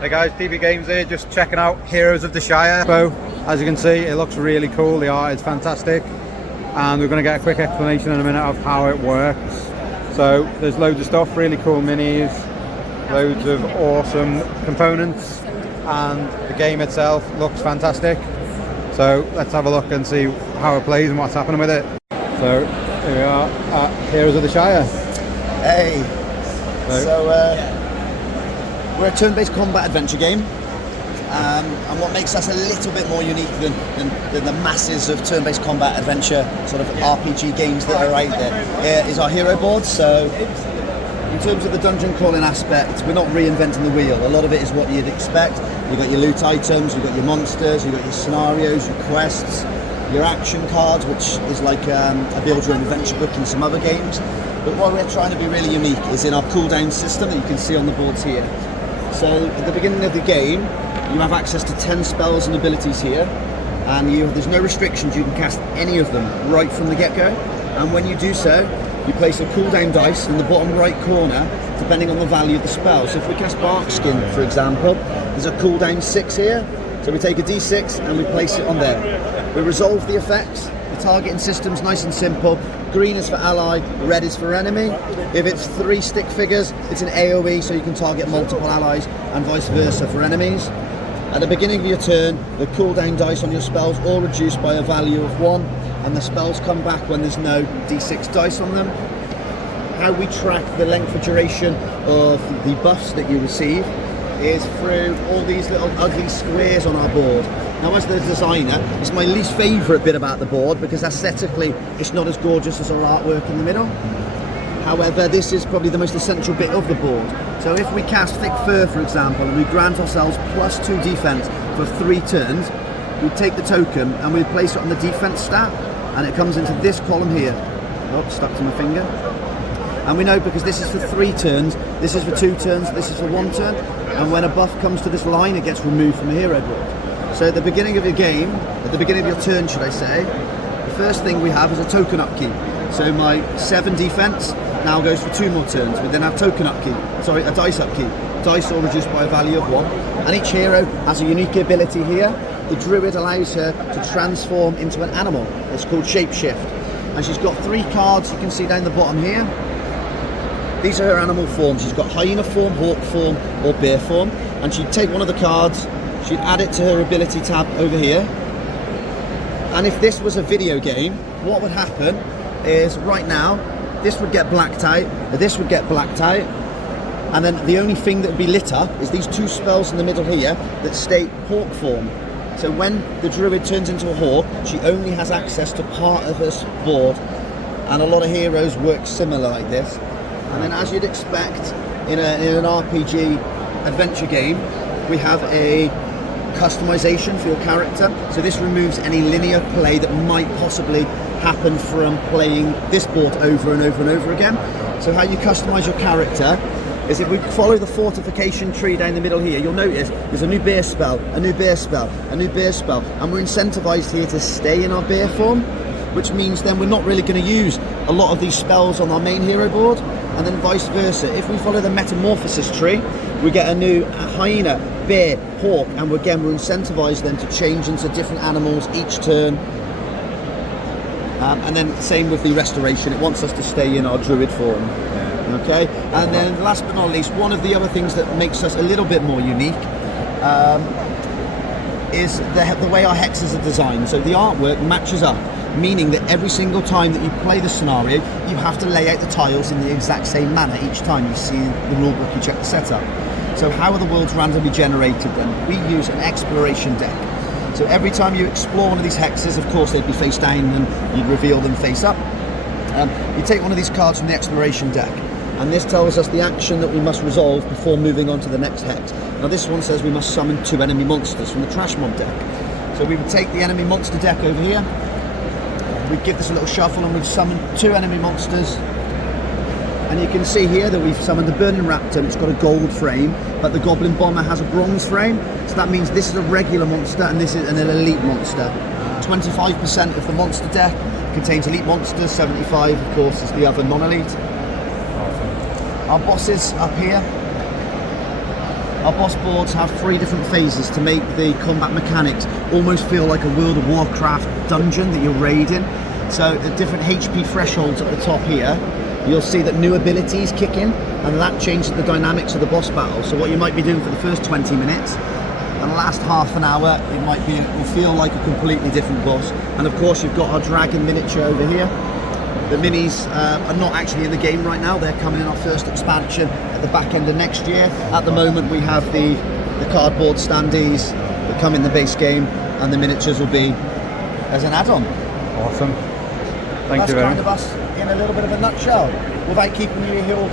Hey guys, DB Games here, just checking out Heroes of the Shire. So, as you can see, it looks really cool, the art is fantastic, and we're going to get a quick explanation in a minute of how it works. So, there's loads of stuff, really cool minis, loads of awesome components, and the game itself looks fantastic. So, let's have a look and see how it plays and what's happening with it. So, here we are at Heroes of the Shire. Hey! So we're a turn-based combat adventure game, and what makes us a little bit more unique than the masses of turn-based combat adventure sort of RPG games that are out there is our hero board. So in terms of the dungeon crawling aspect, we're not reinventing the wheel. A lot of it is what you'd expect. You've got your loot items, you've got your monsters, you've got your scenarios, your quests, your action cards, which is like a build your own adventure book in some other games. But what we're trying to be really unique is in our cooldown system that you can see on the boards here. So at the beginning of the game, you have access to 10 spells and abilities here, and there's no restrictions. You can cast any of them right from the get-go. And when you do so, you place a cooldown dice in the bottom right corner, depending on the value of the spell. So if we cast Barkskin, for example, there's a cooldown 6 here. So we take a d6 and we place it on there. We resolve the effects. The targeting system's nice and simple. Green is for ally, red is for enemy. If it's 3 stick figures, it's an AoE, so you can target multiple allies, and vice versa for enemies. At the beginning of your turn, the cooldown dice on your spells all reduced by a value of 1, and the spells come back when there's no d6 dice on them. How we track the length of duration of the buffs that you receive is through all these little ugly squares on our board. Now, as the designer, it's my least favourite bit about the board because aesthetically it's not as gorgeous as our artwork in the middle. However, this is probably the most essential bit of the board. So if we cast Thick Fur, for example, and we grant ourselves +2 defense for 3 turns, we take the token and we place it on the defense stat, and it comes into this column here. Oh, stuck to my finger. And we know because this is for 3 turns, this is for 2 turns, this is for 1 turn, and when a buff comes to this line, it gets removed from the hero board. So at the beginning of your game, at the beginning of your turn, should I say, the first thing we have is a token upkeep. So my 7 defense now goes for 2 more turns. We then have token upkeep, sorry, a dice upkeep. Dice all reduced by a value of 1. And each hero has a unique ability here. The druid allows her to transform into an animal. It's called Shapeshift. And she's got 3 cards you can see down the bottom here. These are her animal forms. She's got hyena form, hawk form, or bear form. And she'd take one of the cards, she'd add it to her ability tab over here. And if this was a video game, what would happen is right now, this would get blacked out, this would get blacked out, and then the only thing that would be lit up is these 2 spells in the middle here that state hawk form. So when the druid turns into a hawk, she only has access to part of her board, and a lot of heroes work similar like this. And then as you'd expect in an RPG adventure game, we have a customization for your character. So this removes any linear play that might possibly happen from playing this board over and over and over again. So how you customize your character is if we follow the fortification tree down the middle here, you'll notice there's a new bear spell, a new bear spell, a new bear spell, and we're incentivized here to stay in our bear form, which means then we're not really going to use a lot of these spells on our main hero board, and then vice versa. If we follow the metamorphosis tree, we get a new hyena, bear, hawk, and again we're incentivized then to change into different animals each turn. And then same with the restoration, it wants us to stay in our druid form. Okay, and then last but not least, one of the other things that makes us a little bit more unique is the way our hexes are designed. So the artwork matches up, meaning that every single time that you play the scenario, you have to lay out the tiles in the exact same manner each time you see the rulebook and check the setup. So how are the worlds randomly generated then? We use an exploration deck. So every time you explore one of these hexes, of course they'd be face down and you'd reveal them face up. You take one of these cards from the exploration deck, and this tells us the action that we must resolve before moving on to the next hex. Now this one says we must summon 2 enemy monsters from the trash mob deck. So we would take the enemy monster deck over here, we'd give this a little shuffle and we'd summon 2 enemy monsters. And you can see here that we've summoned the Burning Raptor, it's got a gold frame, but the Goblin Bomber has a bronze frame. So that means this is a regular monster and this is an elite monster. 25% of the monster deck contains elite monsters, 75 of course is the other non-elite. Our bosses up here Our boss boards have 3 different phases to make the combat mechanics almost feel like a World of Warcraft dungeon that you're raiding. So the different HP thresholds at the top here, you'll see that new abilities kick in, and that changes the dynamics of the boss battle. So what you might be doing for the first 20 minutes, the last half an hour, it will feel like a completely different boss. And of course, you've got our dragon miniature over here. The minis are not actually in the game right now. They're coming in our first expansion at the back end of next year. At the moment, we have the cardboard standees that come in the base game, and the miniatures will be as an add-on. Awesome. Thank That's you very kind much. of us in a little bit of a nutshell, without keeping you here all